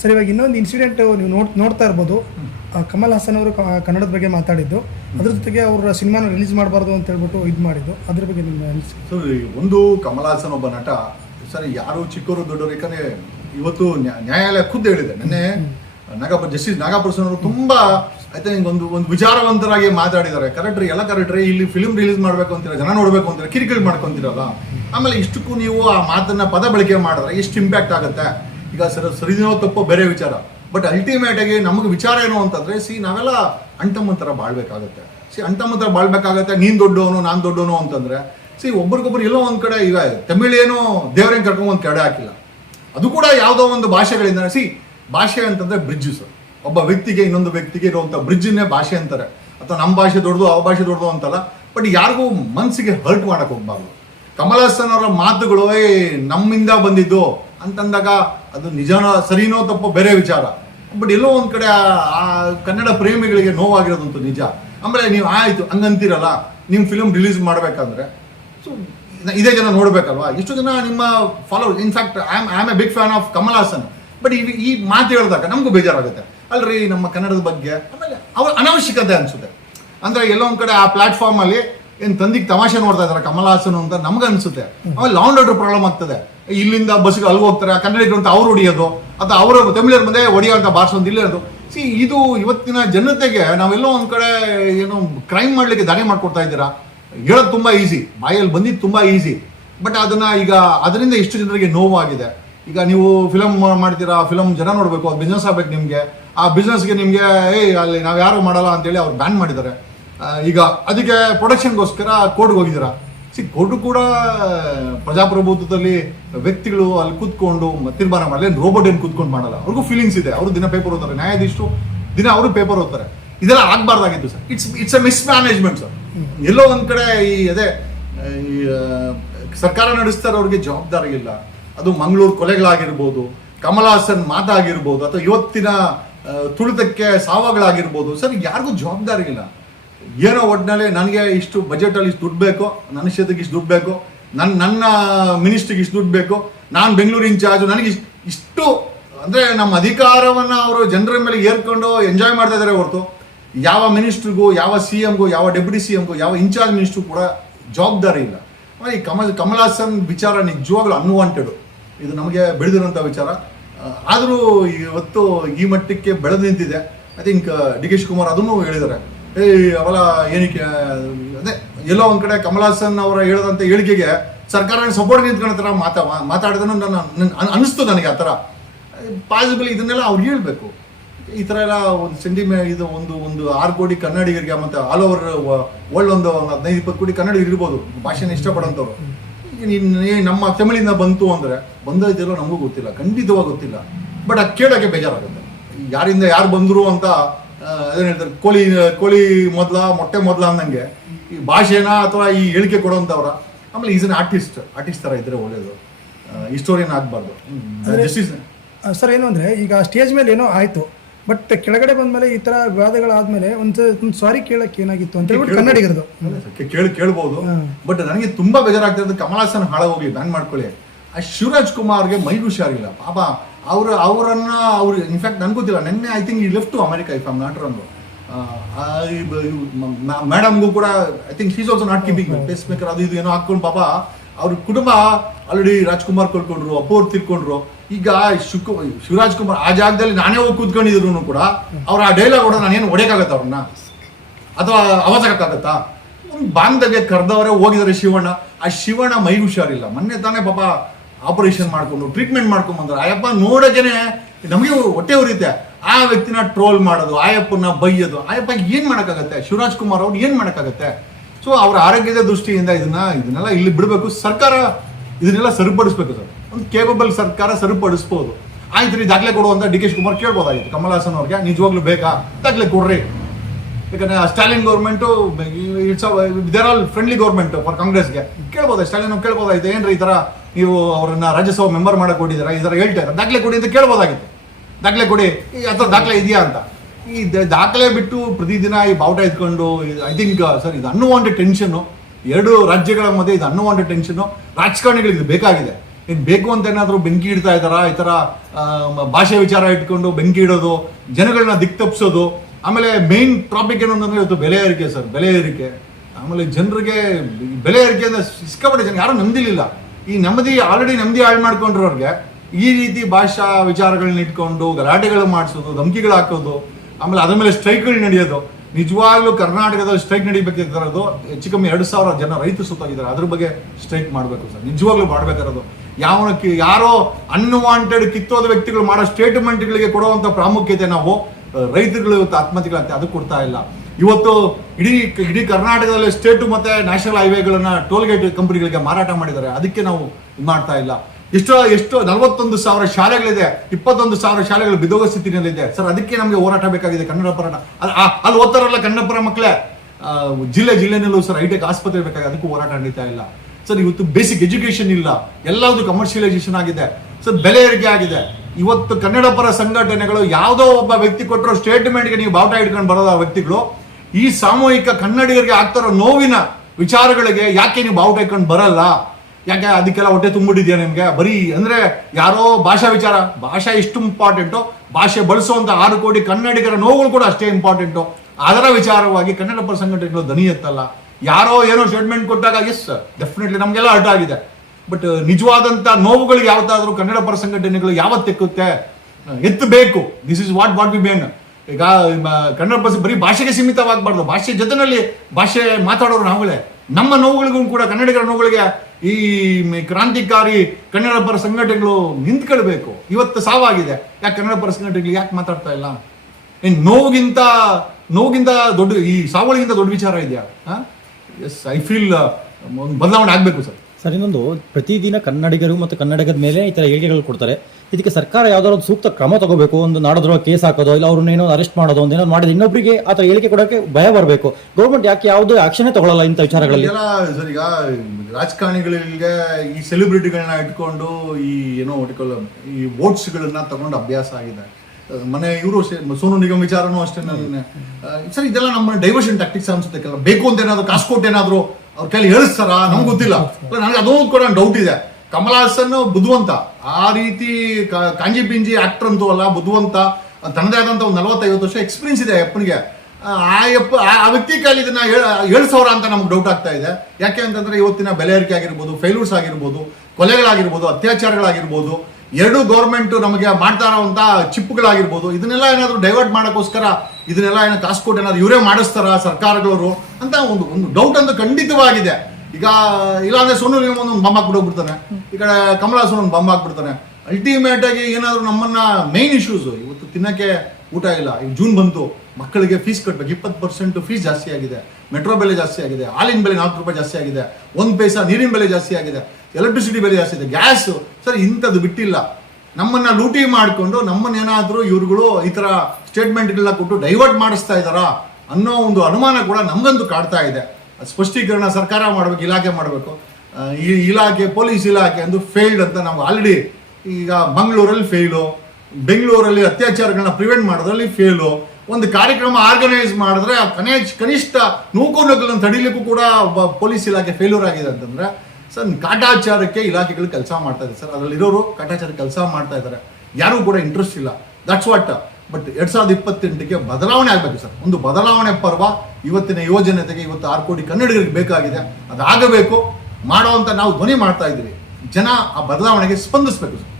Sir ಇವಾಗ ಇನ್ನೊಂದು incident ನೀವು ನೋಡ್ತಾ ಇರ್ಬೋದು. ಕಮಲ್ ಹಾಸನ್ ಅವರು ಕನ್ನಡದ ಬಗ್ಗೆ ಮಾತಾಡಿದ್ದು, ಅದ್ರ ಜೊತೆಗೆ ಅವರ ಸಿನಿಮಾನ ರಿಲೀಸ್ ಮಾಡಬಾರ್ದು ಅಂತ ಹೇಳ್ಬಿಟ್ಟು ಇದು ಮಾಡಿದ್ದು, ಅದ್ರ ಬಗ್ಗೆ ನಿಮ್ಮ ಅನಿಸಿಕೆ? ಸರ್, ಒಂದು ಕಮಲ್ ಹಾಸನ್ ಒಬ್ಬ ನಟ ಸರ್, ಯಾರು ಚಿಕ್ಕವರು ದೊಡ್ಡವರು, ಯಾಕಂದ್ರೆ ಇವತ್ತು ನ್ಯಾಯಾಲಯ ಖುದ್ದು ಹೇಳಿದೆ. ನಿನ್ನೆ ಜಸ್ಟಿಸ್ ನಾಗಪ್ರಸನ್ನ ಅವರು ತುಂಬಾ ಒಂದು ವಿಚಾರವಂತರಾಗಿ ಮಾತಾಡಿದ್ದಾರೆ. ಕರೆಕ್ಟ್ರಿ, ಎಲ್ಲ ಕರೆಕ್ಟ್ರಿ, ಇಲ್ಲಿ ಫಿಲ್ಮ್ ರಿಲೀಸ್ ಮಾಡಬೇಕು ಅಂತೀರ, ಜನ ನೋಡಬೇಕು ಅಂತೀರ, ಕಿರಿಕಿರಿ ಮಾಡ್ಕೊಂತೀರಲ್ಲ. ಆಮೇಲೆ ಇಷ್ಟಕ್ಕೂ ನೀವು ಆ ಮಾತನ್ನ ಪದ ಬಳಕೆ ಮಾಡಿದ್ರೆ ಎಷ್ಟು ಇಂಪ್ಯಾಕ್ಟ್ ಆಗುತ್ತೆ. ಈಗ ಸರಿನೋ ತಪ್ಪೋ ಬೇರೆ ವಿಚಾರ, ಬಟ್ ಅಲ್ಟಿಮೇಟ್ ಆಗಿ ನಮಗೆ ವಿಚಾರ ಏನು ಅಂತಂದ್ರೆ, ನಾವೆಲ್ಲ ಅಣ್ತಮ್ಮಂತರ ಬಾಳ್ಬೇಕಾಗತ್ತೆ. ಅಣ್ತಮ್ಮಂತರ ಬಾಳ್ಬೇಕಾಗತ್ತೆ. ನೀನ್ ದೊಡ್ಡವನು ನಾನ್ ದೊಡ್ಡವನು ಅಂತಂದ್ರೆ ಒಬ್ರಿಗೊಬ್ರು ಎಲ್ಲೋ ಒಂದ್ ಕಡೆ, ಈಗ ತಮಿಳೇನು ದೇವರೇನು ಕರ್ಕೊಂಡ್ ಒಂದ್ ಕಡೆ ಹಾಕಿಲ್ಲ, ಅದು ಕೂಡ ಯಾವುದೋ ಒಂದು ಭಾಷೆಗಳಿಂದ. ಭಾಷೆ ಅಂತಂದ್ರೆ ಬ್ರಿಡ್ಜ್ ಸರ್. ಒಬ್ಬ ವ್ಯಕ್ತಿಗೆ ಇನ್ನೊಂದು ವ್ಯಕ್ತಿಗೆ ಇರುವಂತ ಬ್ರಿಡ್ಜ್ನೇ ಭಾಷೆ ಅಂತಾರೆ. ಅಥವಾ ನಮ್ಮ ಭಾಷೆ ದೊಡ್ಡದು, ಆ ಭಾಷೆ ದೊಡ್ಡದು ಅಂತಲ್ಲ, ಬಟ್ ಯಾರಿಗೂ ಮನಸ್ಸಿಗೆ ಹರ್ಟ್ ಮಾಡಕ್ ಹೋಗ್ಬಾರ್ದು. ಕಮಲ್ ಹಾಸನ್ ಅವರ ಮಾತುಗಳು ನಮ್ಮಿಂದ ಬಂದಿದ್ದು ಅಂತಂದಾಗ ಅದು ನಿಜನೋ ಸರಿನೋ ತಪ್ಪೋ ಬೇರೆ ವಿಚಾರ, ಬಟ್ ಎಲ್ಲೋ ಒಂದ್ ಕಡೆ ಆ ಕನ್ನಡ ಪ್ರೇಮಿಗಳಿಗೆ ನೋವಾಗಿರೋದಂತೂ ನಿಜ. ಆಮೇಲೆ ನೀವು ಆಯ್ತು ಹಂಗಂತೀರಲ್ಲ, ನಿಮ್ ಫಿಲ್ಮ್ ರಿಲೀಸ್ ಮಾಡ್ಬೇಕಂದ್ರೆ ಇದೇ ಜನ ನೋಡ್ಬೇಕಲ್ವಾ. ಎಷ್ಟು ಜನ ನಿಮ್ಮ followers. In fact I am a big fan of Kamal Haasan, but ಈ ಮಾತು ಹೇಳಿದಾಗ ನಮಗೂ ಬೇಜಾರಾಗುತ್ತೆ ಅಲ್ರಿ ನಮ್ಮ ಕನ್ನಡದ ಬಗ್ಗೆ. ಆಮೇಲೆ ಅವ್ರ ಅನಾವಶ್ಯಕತೆ ಅನ್ಸುತ್ತೆ. ಅಂದ್ರೆ ಎಲ್ಲೋ ಒಂದ್ ಕಡೆ ಆ ಪ್ಲಾಟ್ಫಾರ್ಮ್ ಅಲ್ಲಿ ಏನ್ ತಂದಿಗೆ ತಮಾಷೆ ನೋಡ್ತಾ ಇದಾರೆ ಕಮಲ್ ಹಾಸನ್ ಅಂತ ನಮ್ಗೆ ಅನ್ಸುತ್ತೆ. ಆಮೇಲೆ ಲಾ ಅಂಡ್ ಆರ್ಡರ್ ಪ್ರಾಬ್ಲಮ್ ಆಗ್ತದೆ. ಇಲ್ಲಿಂದ ಬಸ್ಗೆ ಅಲ್ಲಿ ಹೋಗ್ತಾರೆ, ಕನ್ನಡಿಗರು ಅಂತ ಅವ್ರು ಹೊಡಿಯೋದು, ಅಥವಾ ಅವರು ತಮಿಳರ ಮುಂದೆ ಹೊಡಿಯೋ ಅಂತ ಬಾರಿಸೋದು ಇಲ್ಲಿರೋದು. ಇದು ಇವತ್ತಿನ ಜನತೆಗೆ ನಾವೆಲ್ಲೋ ಒಂದ್ ಕಡೆ ಏನೋ ಕ್ರೈಮ್ ಮಾಡ್ಲಿಕ್ಕೆ ದಾರಿ ಮಾಡ್ಕೊಡ್ತಾ ಇದ್ದೀರಾ. ಹೇಳೋದು ತುಂಬಾ ಈಸಿ, ಬಾಯಲ್ಲಿ ಬಂದಿದ್ದು ತುಂಬಾ ಈಸಿ, ಬಟ್ ಅದನ್ನ ಈಗ ಅದರಿಂದ ಎಷ್ಟು ಜನರಿಗೆ ನೋವಾಗಿದೆ. ಈಗ ನೀವು ಫಿಲಮ್ ಮಾಡ್ತೀರಾ, ಫಿಲಮ್ ಜನ ನೋಡ್ಬೇಕು, ಅದು ಬಿಸ್ನೆಸ್ ಆಗ್ಬೇಕು ನಿಮ್ಗೆ. ಆ ಬಿಸ್ನೆಸ್ಗೆ ನಿಮ್ಗೆ ಅಲ್ಲಿ ನಾವ್ ಯಾರು ಮಾಡಲ್ಲ ಅಂತೇಳಿ ಅವ್ರು ಬ್ಯಾನ್ ಮಾಡಿದ್ದಾರೆ. ಈಗ ಅದಕ್ಕೆ ಪ್ರೊಡಕ್ಷನ್ಗೋಸ್ಕರ ಕೋರ್ಟ್ಗೆ ಹೋಗಿದ್ದೀರಾ. ಕೋರ್ಟ್ ಕೂಡ ಪ್ರಜಾಪ್ರಭುತ್ವದಲ್ಲಿ ವ್ಯಕ್ತಿಗಳು ಅಲ್ಲಿ ಕೂತ್ಕೊಂಡು ತೀರ್ಮಾನ ಮಾಡಲಿ, ರೋಬೋಟ್ ಏನು ಕೂತ್ಕೊಂಡು ಮಾಡಲ್ಲ. ಅವ್ರಿಗೂ ಫೀಲಿಂಗ್ಸ್ ಇದೆ, ಅವರು ದಿನ ಪೇಪರ್ ಓದ್ತಾರೆ, ನ್ಯಾಯಾಧೀಶರು ದಿನ ಅವರು ಪೇಪರ್ ಓದ್ತಾರೆ. ಇದೆಲ್ಲ ಆಗ್ಬಾರ್ದಾಗಿತ್ತು sir. It's a mismanagement sir. ಎಲ್ಲೋ ಒಂದ್ ಕಡೆ ಸರ್ಕಾರ ನಡೆಸ್ತಾರೆ, ಅವ್ರಿಗೆ ಜವಾಬ್ದಾರಿ ಇಲ್ಲ. ಅದು ಮಂಗಳೂರು ಕೊಲೆಗಳಾಗಿರ್ಬೋದು, ಕಮಲ್ ಹಾಸನ್ ಮಾತಾಗಿರ್ಬೋದು, ಅಥವಾ ಇವತ್ತಿನ ತುಳಿತಕ್ಕೆ ಸಾವುಗಳಾಗಿರ್ಬೋದು ಸರ್, ಯಾರಿಗೂ ಜವಾಬ್ದಾರಿ ಇಲ್ಲ. ಏನೋ ಒಟ್ಟಿನಲ್ಲಿ ನನಗೆ ಇಷ್ಟು ಬಜೆಟಲ್ಲಿ ಇಷ್ಟು ದುಡ್ಡು ಬೇಕು, ನನ್ನ ಕ್ಷೇತ್ರಕ್ಕೆ ಇಷ್ಟು ದುಡ್ಡು ಬೇಕು, ನನ್ನ ಮಿನಿಸ್ಟ್ರಿಗೆ ಇಷ್ಟು ದುಡ್ಡು ಬೇಕು, ನಾನು ಬೆಂಗಳೂರು ಇನ್ಚಾರ್ಜ್, ನನಗೆ ಇಷ್ಟು ಅಂದರೆ ನಮ್ಮ ಅಧಿಕಾರವನ್ನು ಅವರು ಜನರ ಮೇಲೆ ಏರ್ಕೊಂಡು ಎಂಜಾಯ್ ಮಾಡ್ತಾ ಇದ್ದಾರೆ ಹೊರತು ಯಾವ ಮಿನಿಸ್ಟ್ರಿಗೂ, ಯಾವ ಸಿ ಎಮ್ಗೂ, ಯಾವ ಡೆಪ್ಯೂಟಿ ಸಿ ಎಮ್ಗೂ, ಯಾವ ಇನ್ಚಾರ್ಜ್ ಮಿನಿಸ್ಟ್ರು ಕೂಡ ಜವಾಬ್ದಾರಿ ಇಲ್ಲ. ಈ ಕಮಲ್ ಹಾಸನ್ ವಿಚಾರ ನಿಜವಾಗ್ಲೂ ಅನ್ವಾಂಟೆಡ್. ಇದು ನಮಗೆ ಬೆಳೆದಿರುವಂಥ ವಿಚಾರ. ಆದರೂ ಇವತ್ತು ಈ ಮಟ್ಟಕ್ಕೆ ಬೆಳೆದು ನಿಂತಿದೆ. I think D K Shivakumar ಅದನ್ನು ಹೇಳಿದ್ದಾರೆ. ಅವೆಲ್ಲ ಏನಕ್ಕೆ ಅದೇ ಎಲ್ಲೋ ಒಂದ್ ಕಡೆ ಕಮಲ್ ಹಾಸನ್ ಅವರ ಹೇಳಿದಂಥ ಹೇಳಿಕೆಗೆ ಸರ್ಕಾರ ಸಪೋರ್ಟ್ ನಿಂತ್ಕೊಳ್ಳೋ ಥರ ಮಾತಾಡಿದನು ಅನಿಸ್ತು ನನಗೆ. ಆ ಥರ ಪಾಸಿಬಲ್ ಇದನ್ನೆಲ್ಲ ಅವ್ರು ಹೇಳ್ಬೇಕು. ಈ ಥರ ಎಲ್ಲ ಒಂದು ಇದು ಒಂದು 6 ಕೋಟಿ ಕನ್ನಡಿಗರಿಗೆ, ಮತ್ತೆ ಆಲ್ ಓವರ್ ವರ್ಲ್ಡ್ ಒಂದು 15-20 ಕೋಟಿ ಕನ್ನಡಿಗರು ಇರ್ಬೋದು ಭಾಷೆನ ಇಷ್ಟಪಡೋಂಥವ್ರು. ನಮ್ಮ ತಮಿಳಿಂದ ಬಂತು ಅಂದರೆ ಬಂದೈತಿರೋ ನಮಗೂ ಗೊತ್ತಿಲ್ಲ, ಖಂಡಿತವಾಗಿ ಗೊತ್ತಿಲ್ಲ. ಬಟ್ ಅದು ಕೇಳೋಕ್ಕೆ ಬೇಜಾರಾಗುತ್ತೆ. ಯಾರಿಂದ ಯಾರು ಬಂದರು ಅಂತ ಅದೇನು ಹೇಳ್ತಾರೆ, ಕೋಳಿ ಮೊಟ್ಟೆ ಮೊದಲ ಅಂದಂಗೆ ಈ ಭಾಷೆನ ಅಥವಾ ಈ ಹೇಳಿಕೆ ಕೊಡೋಂಥವ್ರ. ಆಮೇಲೆ ಈಸ್ ಅನ್ ಆರ್ಟಿಸ್ಟ್ ಥರ ಇದ್ರೆ ಒಳ್ಳೇದು, ಹಿಸ್ಟೋರಿಯನ್ ಆಗಬಾರ್ದು. ಸರ್ ಏನು ಅಂದರೆ ಈಗ ಸ್ಟೇಜ್ ಮೇಲೆ ಏನೋ ಆಯಿತು, ಬಟ್ ಕೆಳಗಡೆ ಬಂದ್ಮೇಲೆ ಈ ಥರ ವಿವಾದಗಳಾದ್ಮೇಲೆ ಒಂದು ಸಾರಿ ಕೇಳಕ್ಕೆ ಏನಾಗಿತ್ತು ಅಂತ ಹೇಳ್ಬಿಟ್ಟು ಕನ್ನಡಿಗರದು ಕೇಳ್ಬೋದು. ಬಟ್ ನನಗೆ ತುಂಬಾ ಬೇಜಾರಾಗ್ತಿರೋದು ಕಮಲ್ ಹಾಸನ್ ಹಾಳಾಗೋಗಿ ಬ್ಯಾನ್ ಮಾಡ್ಕೊಳ್ಳಿ. ಆ ಶಿವರಾಜ್ ಕುಮಾರ್ಗೆ ಮೈಗೆ ಹುಷಾರಿಲ್ಲ ಪಾಪ. ಅವರನ್ನ ಇನ್ಫ್ಯಾಕ್ಟ್ ನನ್ಗೆ ಗೊತ್ತಿಲ್ಲ, ನಿನ್ನೆ ಐ ಥಿಂಕ್ ಈ left to America if I'm not wrong. ಮೇಡಮ್ಗೂ ಕೂಡ I think she's also not keeping pacemaker ಅದು ಇದು ಏನೋ ಹಾಕೊಂಡು ಪಾಪ ಅವ್ರ ಕುಟುಂಬ ಆಲ್ರೆಡಿ ರಾಜ್ಕುಮಾರ್ ಕಳ್ಕೊಂಡ್ರು, ಅಪ್ಪು ಅವ್ರು ತಿರ್ಕೊಂಡ್ರು. ಈಗ ಶಿವರಾಜ್ ಕುಮಾರ್ ಆ ಜಾಗದಲ್ಲಿ ನಾನೇ ಹೋಗಿ ಕೂತ್ಕೊಂಡಿದ್ರು ಕೂಡ ಅವ್ರ ಆ ಡೈಲಾಗ್ ಹೊಡೆದ ನಾನೇನು ಹೊಡೆಯಕ್ಕಾಗತ್ತ ಅವ್ರನ್ನ, ಅಥವಾ ಅವಾಜಕ್ಕಾಗತ್ತಾ? ಒಂದು ಬಾಂಧವ್ಯ ಕರೆದವರೇ ಹೋಗಿದ್ದಾರೆ ಶಿವಣ್ಣ. ಆ ಶಿವಣ್ಣ ಮೈಗೆ ಹುಷಾರಿಲ್ಲ. ಮೊನ್ನೆ ತಾನೇ ಪಾಪ ಆಪರೇಷನ್ ಮಾಡ್ಕೊಂಡು ಟ್ರೀಟ್ಮೆಂಟ್ ಮಾಡ್ಕೊಂಡ್ ಬಂದ್ರೆ ಆಯಪ್ಪ ನೋಡೋಕೆನೆ ನಮಗೆ ಹೊಟ್ಟೆ ಉರಿಯುತ್ತೆ. ಆ ವ್ಯಕ್ತಿನ ಟ್ರೋಲ್ ಮಾಡೋದು, ಆಯಪ್ಪನ ಬೈಯೋದು, ಆಯಪ್ಪ ಏನ್ ಮಾಡಕ್ಕಾಗತ್ತೆ? ಶಿವರಾಜ್ ಕುಮಾರ್ ಅವ್ರು ಏನ್ ಮಾಡಕ್ಕಾಗತ್ತೆ? ಸೊ ಅವ್ರ ಆರೋಗ್ಯದ ದೃಷ್ಟಿಯಿಂದ ಇದನ್ನೆಲ್ಲ ಇಲ್ಲಿ ಬಿಡಬೇಕು. ಸರ್ಕಾರ ಇದನ್ನೆಲ್ಲ ಸರಿಪಡಿಸ್ಬೇಕು ಸರ್. ಒಂದು ಕೇಪಬಲ್ ಸರ್ಕಾರ ಸರಿಪಡಿಸ್ಬೋದು. ಆಯ್ತು ರೀ, ದಾಖಲೆ ಕೊಡುವಂತ ಡಿ ಕೆ ಶಿವಕುಮಾರ್ ಕೇಳ್ಬೋದಾಗಿತ್ತು ಕಮಲ್ ಹಾಸನ್ ಅವ್ರಿಗೆ, ನಿಜವಾಗ್ಲೂ ಬೇಕಾ ದಾಖಲೆ ಕೊಡ್ರಿ. ಯಾಕಂದ್ರೆ Stalin government they're all friendly government for ಕಾಂಗ್ರೆಸ್ಗೆ ಕೇಳ್ಬೋದ, ಸ್ಟಾಲಿನ್ ಅವ್ರು ಕೇಳ್ಬೋದಾಗಿತ್ತು. ಏನ್ರಿ ಈ ತರ ನೀವು ಅವರನ್ನ ರಾಜ್ಯಸಭಾ ಮೆಂಬರ್ ಮಾಡಕ್ ಕೊಟ್ಟಿದ್ದೀರಾ, ಈ ತರ ಹೇಳ್ತಾರೆ, ದಾಖಲೆ ಕೊಡಿ ಅಂತ ಕೇಳ್ಬೋದಾಗಿತ್ತು. ದಾಖಲೆ ಕೊಡಿ, ಆ ಥರ ದಾಖಲೆ ಇದೆಯಾ ಅಂತ. ಈ ದಾಖಲೆ ಬಿಟ್ಟು ಪ್ರತಿದಿನ ಈ ಬಾವುಟ ಇಟ್ಕೊಂಡು ಐ ಥಿಂಕ್ ಸರ್ ಇದು ಅನ್ವಾಂಟೆಡ್ ಟೆನ್ಷನ್. 2 ರಾಜ್ಯಗಳ ಮಧ್ಯೆ ಇದು ಅನ್ವಾಂಟೆಡ್ ಟೆನ್ಷನ್. ರಾಜಕಾರಣಿಗಳಿಗೆ ಇದು ಬೇಕಾಗಿದೆ. ಇನ್ನು ಬೇಕು ಅಂತ ಏನಾದರೂ ಬೆಂಕಿ ಇಡ್ತಾ ಇದ್ದಾರಾ, ಈ ಥರ ಭಾಷೆ ವಿಚಾರ ಇಟ್ಕೊಂಡು ಬೆಂಕಿ ಇಡೋದು, ಜನಗಳನ್ನ ದಿಕ್ತಪ್ಸೋದು. ಆಮೇಲೆ ಮೇನ್ ಟಾಪಿಕ್ ಏನು ಅಂತಂದ್ರೆ ಇವತ್ತು ಬೆಲೆ ಏರಿಕೆ ಸರ್, ಬೆಲೆ ಏರಿಕೆ. ಆಮೇಲೆ ಜನರಿಗೆ ಬೆಲೆ ಏರಿಕೆಯಿಂದ ಸಿಕ್ಕಾಪಟ್ಟೆ ಜನ ಯಾರು ನೆಮ್ಮದಿಲಿಲ್ಲ. ಈ ನೆಮ್ಮದಿ ಆಲ್ರೆಡಿ ನೆಮ್ಮದಿ ಹಾಳು ಮಾಡ್ಕೊಂಡಿರೋರಿಗೆ ಈ ರೀತಿ ಭಾಷಾ ವಿಚಾರಗಳನ್ನ ಇಟ್ಕೊಂಡು ಗಲಾಟೆಗಳು ಮಾಡಿಸೋದು, ಧಮಕಿಗಳು ಹಾಕೋದು, ಆಮೇಲೆ ಅದ್ರ ಮೇಲೆ ಸ್ಟ್ರೈಕ್ಗಳು ನಡೆಯೋದು. ನಿಜವಾಗ್ಲೂ ಕರ್ನಾಟಕದಲ್ಲಿ ಸ್ಟ್ರೈಕ್ ನಡಿಬೇಕಾಗಿರೋದು ಹೆಚ್ಚು ಕಮ್ಮಿ 2,000 ಜನ ರೈತರು ಸುತ್ತಾಗಿದ್ದಾರೆ. ಅದ್ರ ಬಗ್ಗೆ ಸ್ಟ್ರೈಕ್ ಮಾಡಬೇಕು ಸರ್, ನಿಜವಾಗ್ಲೂ ಮಾಡಬೇಕಾಗಿರೋದು. ಯಾರೋ ಅನ್ವಾಂಟೆಡ್ ಕಿತ್ತೋದ ವ್ಯಕ್ತಿಗಳು ಮಾಡೋ ಸ್ಟೇಟ್ಮೆಂಟ್ಗಳಿಗೆ ಕೊಡುವಂಥ ಪ್ರಾಮುಖ್ಯತೆ ನಾವು ರೈತರುಗಳು ಇವತ್ತು ಆತ್ಮಹತ್ಯೆಗಳಾಗ್ತದೆ ಅದಕ್ಕೆ ಕೊಡ್ತಾ ಇಲ್ಲ. ಇವತ್ತು ಇಡೀ ಕರ್ನಾಟಕದಲ್ಲಿ ಸ್ಟೇಟ್ ಮತ್ತೆ ನ್ಯಾಷನಲ್ ಹೈವೇಗಳನ್ನ ಟೋಲ್ಗೇಟ್ ಕಂಪನಿಗಳಿಗೆ ಮಾರಾಟ ಮಾಡಿದ್ದಾರೆ, ಅದಕ್ಕೆ ನಾವು ಇದು ಮಾಡ್ತಾ ಇಲ್ಲ. ಎಷ್ಟೋ 41,000 ಶಾಲೆಗಳಿದೆ, 21,000 ಶಾಲೆಗಳು ಬಿದ್ದೋಗ ಸ್ಥಿತಿನಲ್ಲಿದೆ ಸರ್. ಅದಕ್ಕೆ ನಮಗೆ ಹೋರಾಟ ಬೇಕಾಗಿದೆ, ಕನ್ನಡ ಪರ. ಅಲ್ಲಿ ಓದ್ತಾರಲ್ಲ ಕನ್ನಡ ಪರ ಮಕ್ಕಳೇ, ಜಿಲ್ಲೆನಲ್ಲೂ ಸರ್ ಹೈಟೆಕ್ ಆಸ್ಪತ್ರೆ ಬೇಕಾಗಿದೆ, ಅದಕ್ಕೂ ಹೋರಾಟ ನಡೀತಾ ಇಲ್ಲ ಸರ್. ಇವತ್ತು ಬೇಸಿಕ್ ಎಜುಕೇಶನ್ ಇಲ್ಲ, ಎಲ್ಲದೂ ಕಮರ್ಷಿಯಲೈಸೇಷನ್ ಆಗಿದೆ ಸರ್, ಬೆಲೆ ಏರಿಕೆ ಆಗಿದೆ. ಇವತ್ತು ಕನ್ನಡ ಪರ ಸಂಘಟನೆಗಳು ಯಾವುದೋ ಒಬ್ಬ ವ್ಯಕ್ತಿ ಕೊಟ್ಟರೋ ಸ್ಟೇಟ್ಮೆಂಟ್ಗೆ ನೀವು ಬಾವುಟ ಇಟ್ಕೊಂಡು ಬರೋದ ವ್ಯಕ್ತಿಗಳು ಈ ಸಾಮೂಹಿಕ ಕನ್ನಡಿಗರಿಗೆ ಆಗ್ತಾರೋ ನೋವಿನ ವಿಚಾರಗಳಿಗೆ ಯಾಕೆ ನೀವು ಬಾವುಟ ಇಟ್ಕೊಂಡು ಬರಲ್ಲ? ಯಾಕೆ ಅದಕ್ಕೆಲ್ಲ ಹೊಟ್ಟೆ ತುಂಬಿಟ್ಟಿದ್ಯಾ ನಿಮ್ಗೆ? ಬರೀ ಅಂದ್ರೆ ಯಾರೋ ಭಾಷಾ ವಿಚಾರ, ಭಾಷೆ ಎಷ್ಟು ಇಂಪಾರ್ಟೆಂಟು, ಭಾಷೆ ಬಳಸುವಂತ 6 ಕೋಟಿ ಕನ್ನಡಿಗರ ನೋವುಗಳು ಕೂಡ ಅಷ್ಟೇ ಇಂಪಾರ್ಟೆಂಟು. ಅದರ ವಿಚಾರವಾಗಿ ಕನ್ನಡ ಪರ ಸಂಘಟನೆಗಳು ದನಿ ಎತ್ತಲ್ಲ. ಯಾರೋ ಏನೋ ಸ್ಟೇಟ್ಮೆಂಟ್ ಕೊಟ್ಟಾಗ ಎಸ್ ಡೆಫಿನೆಟ್ಲಿ ನಮಗೆಲ್ಲ ಅರ್ಥ ಆಗಿದೆ, ಬಟ್ ನಿಜವಾದಂತ ನೋವುಗಳಿಗೆ ಯಾವತ್ತಾದ್ರೂ ಕನ್ನಡ ಪರ ಸಂಘಟನೆಗಳು ಯಾವತ್ತೆಕ್ಕುತ್ತೆ? ಎತ್ತಬೇಕು. This is what we mean. ಈಗ ಕನ್ನಡ ಪರ ಬರೀ ಭಾಷೆಗೆ ಸೀಮಿತವಾಗಬಾರ್ದು, ಭಾಷೆ ಜೊತೆನಲ್ಲಿ ಭಾಷೆ ಮಾತಾಡೋರು ನಾವುಗಳೇ. ನಮ್ಮ ನೋವುಗಳಿಗೂ ಕೂಡ ಕನ್ನಡಿಗರ ನೋವುಗಳಿಗೆ ಈ ಕ್ರಾಂತಿಕಾರಿ ಕನ್ನಡ ಪರ ಸಂಘಟನೆಗಳು ನಿಂತ್ಕೊಳ್ಬೇಕು. ಇವತ್ತು ಸಾವಾಗಿದೆ, ಯಾಕೆ ಕನ್ನಡ ಪರ ಸಂಘಟನೆಗಳು ಯಾಕೆ ಮಾತಾಡ್ತಾ ಇಲ್ಲ? ನೋವಿಗಿಂತ ದೊಡ್ಡ, ಈ ಸಾವುಗಳಿಗಿಂತ ದೊಡ್ಡ ವಿಚಾರ ಇದೆಯಾ? ಎಸ್, ಐ ಫೀಲ್ ಬದಲಾವಣೆ ಆಗಬೇಕು ಸರ್. ಸರ್, ಇನ್ನೊಂದು, ಪ್ರತಿದಿನ ಕನ್ನಡಿಗರು ಮತ್ತು ಕನ್ನಡಿಗರ ಮೇಲೆ ಈ ಥರ ಹೇಳಿಕೆಗಳು ಕೊಡ್ತಾರೆ. ಇದಕ್ಕೆ ಸರ್ಕಾರ ಯಾವ್ದಾದ್ರು ಒಂದು ಸೂಕ್ತ ಕ್ರಮ ತಗೋಬೇಕು. ಒಂದು ನಾಡೋದ್ರೊಳಗೆ ಕೇಸ್ ಹಾಕೋದು, ಇಲ್ಲ ಅವ್ರನ್ನ ಏನೋ ಅರೆಸ್ಟ್ ಮಾಡೋದು, ಒಂದೇನೋ ಮಾಡಿದ್ರೆ ಇನ್ನೊಬ್ಬರಿಗೆ ಆ ಥರ ಹೇಳಿಕೆ ಕೊಡೋಕೆ ಭಯ ಬರಬೇಕು. ಗೌರ್ಮೆಂಟ್ ಯಾಕೆ ಯಾವುದೇ ಆಕ್ಷನ್ ತಗೊಳ್ಳಲ್ಲ ಇಂಥ ವಿಚಾರಗಳಲ್ಲಿ? ಸರ್, ಈಗ ರಾಜಕಾರಣಿಗಳಿಗೆ ಈ ಸೆಲೆಬ್ರಿಟಿಗಳನ್ನ ಇಟ್ಕೊಂಡು ಈ ಏನೋ ಈ ವೋಟ್ಸ್ಗಳನ್ನ ತಗೊಂಡು ಅಭ್ಯಾಸ ಆಗಿದೆ. ಮನೆ ಇವರು ಸೋನು ನಿಗಮ್ ವಿಚಾರನೂ ಅಷ್ಟೇ. ಸರ್, ಇದೆಲ್ಲ ನಮ್ಮ ಡೈವರ್ಷನ್ ಟ್ಯಾಕ್ಟಿಕ್ಸ್ ಅನ್ಸುತ್ತೆ. ಬೇಕು ಅಂತ ಏನಾದ್ರು ಕಾಸ್ಕೋಟ್ ಏನಾದ್ರು ಅವ್ರ ಕೈಲಿ ಹೇಳಿಸ್ತಾರ ನಮ್ಗೆ ಗೊತ್ತಿಲ್ಲ. ನನಗೆ ಅದೊಂದು ಕೂಡ ಡೌಟ್ ಇದೆ. ಕಮಲ್ ಹಾಸನ್ ಬುದ್ಧಿವಂತ, ಆ ರೀತಿ ಕಾಂಜಿ ಪಿಂಜಿ ಆಕ್ಟರ್ ಅಂತೂ ಅಲ್ಲ, ಬುದ್ಧಿವಂತ. ತನ್ನದೇ ಆದಂತ ಒಂದು 40-50 ವರ್ಷ ಎಕ್ಸ್ಪೀರಿಯನ್ಸ್ ಇದೆ ಅಪ್ಪನಿಗೆ. ಆ ವ್ಯಕ್ತಿ ಕೈಲಿ ಇದನ್ನ 7,000 ಅಂತ ನಮ್ಗೆ ಡೌಟ್ ಆಗ್ತಾ ಇದೆ. ಯಾಕೆ ಅಂತಂದ್ರೆ ಇವತ್ತಿನ ಬೆಲೆ ಏರಿಕೆ ಆಗಿರ್ಬೋದು, ಫೇಲ್ಯೂರ್ಸ್ ಆಗಿರ್ಬೋದು, ಕೊಲೆಗಳಾಗಿರ್ಬೋದು, ಅತ್ಯಾಚಾರಗಳಾಗಿರ್ಬೋದು, 2 ಗೌರ್ಮೆಂಟ್ ನಮಗೆ ಮಾಡ್ತಾ ಇರೋಂಥ ಚಿಪ್ಪುಗಳಾಗಿರ್ಬೋದು, ಇದನ್ನೆಲ್ಲ ಏನಾದ್ರು ಡೈವರ್ಟ್ ಮಾಡೋಕ್ಕೋಸ್ಕರ ಇದನ್ನೆಲ್ಲ ಏನೋ ಕಾಸ್ಕೋಟ್ ಏನಾದ್ರು ಇವರೇ ಮಾಡಿಸ್ತಾರ ಸರ್ಕಾರಗಳವರು ಅಂತ ಒಂದು ಡೌಟ್ ಅಂತ ಖಂಡಿತವಾಗಿದೆ. ಈಗ ಇಲ್ಲಾಂದ್ರೆ ಸೋನು ನಿಗಮ್ ಒಂದು ಬಾಂಬ್ ಹಾಕ್ಬಿಟ್ಟೋಗ್ಬಿಡ್ತಾನೆ, ಈ ಕಡೆ ಕಮಲ್ ಹಾಸನ್ ಒಂದು ಬಾಂಬ್ ಹಾಕ್ಬಿಡ್ತಾನೆ. ಅಲ್ಟಿಮೇಟ್ ಆಗಿ ಏನಾದ್ರು ನಮ್ಮನ್ನ ಮೇನ್ ಇಶ್ಯೂಸ್ ಇವತ್ತು ತಿನ್ನಕ್ಕೆ ಊಟ ಇಲ್ಲ. ಈಗ ಜೂನ್ ಬಂತು, ಮಕ್ಕಳಿಗೆ ಫೀಸ್ ಕಟ್ಟಬೇಕು, 20% ಫೀಸ್ ಜಾಸ್ತಿ ಆಗಿದೆ, ಮೆಟ್ರೋ ಬೆಲೆ ಜಾಸ್ತಿ ಆಗಿದೆ, ಹಾಲಿನ ಬೆಲೆ 4 ರೂಪಾಯಿ ಜಾಸ್ತಿ ಆಗಿದೆ, 1 ಪೈಸಾ ನೀರಿನ ಬೆಲೆ ಜಾಸ್ತಿ ಆಗಿದೆ, ಎಲೆಕ್ಟ್ರಿಸಿಟಿ ಬೆಲೆ ಜಾಸ್ತಿ ಇದೆ, ಗ್ಯಾಸ್. ಸರ್, ಇಂಥದ್ದು ಬಿಟ್ಟಿಲ್ಲ. ನಮ್ಮನ್ನ ಲೂಟಿ ಮಾಡಿಕೊಂಡು ನಮ್ಮನ್ನೇನಾದ್ರೂ ಇವ್ರುಗಳು ಈ ತರ ಸ್ಟೇಟ್ಮೆಂಟ್ಗಳನ್ನ ಕೊಟ್ಟು ಡೈವರ್ಟ್ ಮಾಡಿಸ್ತಾ ಇದ್ದಾರಾ ಅನ್ನೋ ಒಂದು ಅನುಮಾನ ಕೂಡ ನಮಗಂತೂ ಕಾಡ್ತಾ ಇದೆ. ಸ್ಪಷ್ಟೀಕರಣ ಸರ್ಕಾರ ಮಾಡಬೇಕು, ಇಲಾಖೆ ಮಾಡಬೇಕು. ಈ ಇಲಾಖೆ, ಪೊಲೀಸ್ ಇಲಾಖೆ ಅಂದು ಫೇಲ್ಡ್ ಅಂತ ನಾವು ಆಲ್ರೆಡಿ ಈಗ ಮಂಗಳೂರಲ್ಲಿ ಫೇಲು, ಬೆಂಗಳೂರಲ್ಲಿ ಅತ್ಯಾಚಾರಗಳನ್ನ ಪ್ರಿವೆಂಟ್ ಮಾಡೋದ್ರಲ್ಲಿ ಫೇಲು. ಒಂದು ಕಾರ್ಯಕ್ರಮ ಆರ್ಗನೈಸ್ ಮಾಡಿದ್ರೆ ಕನಿಷ್ಠ ನೂಕುನುಗ್ಗಲನ್ನು ತಡಿಲಿಕ್ಕೂ ಕೂಡ ಪೊಲೀಸ್ ಇಲಾಖೆ ಫೇಲ್ಯೂರ್ ಆಗಿದೆ ಅಂತಂದ್ರೆ ಸರ್, ಕಾಟಾಚಾರಕ್ಕೆ ಇಲಾಖೆಗಳು ಕೆಲಸ ಮಾಡ್ತಾ ಇದೆ ಸರ್. ಅದರಲ್ಲಿರೋರು ಕಾಟಾಚಾರ ಕೆಲಸ ಮಾಡ್ತಾ ಇದ್ದಾರೆ, ಯಾರೂ ಕೂಡ ಇಂಟ್ರೆಸ್ಟ್ ಇಲ್ಲ. That's what. ಬಟ್ 2028ಗೆ ಬದಲಾವಣೆ ಆಗಬೇಕು ಸರ್. ಒಂದು ಬದಲಾವಣೆ ಪರ್ವ ಇವತ್ತಿನ ಯುವಜನತೆಗೆ, ಇವತ್ತು 6 ಕೋಟಿ ಕನ್ನಡಿಗರಿಗೆ ಬೇಕಾಗಿದೆ. ಅದಾಗಬೇಕು. ಮಾಡುವಂತ ನಾವು ಧ್ವನಿ ಮಾಡ್ತಾ ಇದ್ದೀವಿ. ಜನ ಆ ಬದಲಾವಣೆಗೆ ಸ್ಪಂದಿಸಬೇಕು ಸರ್.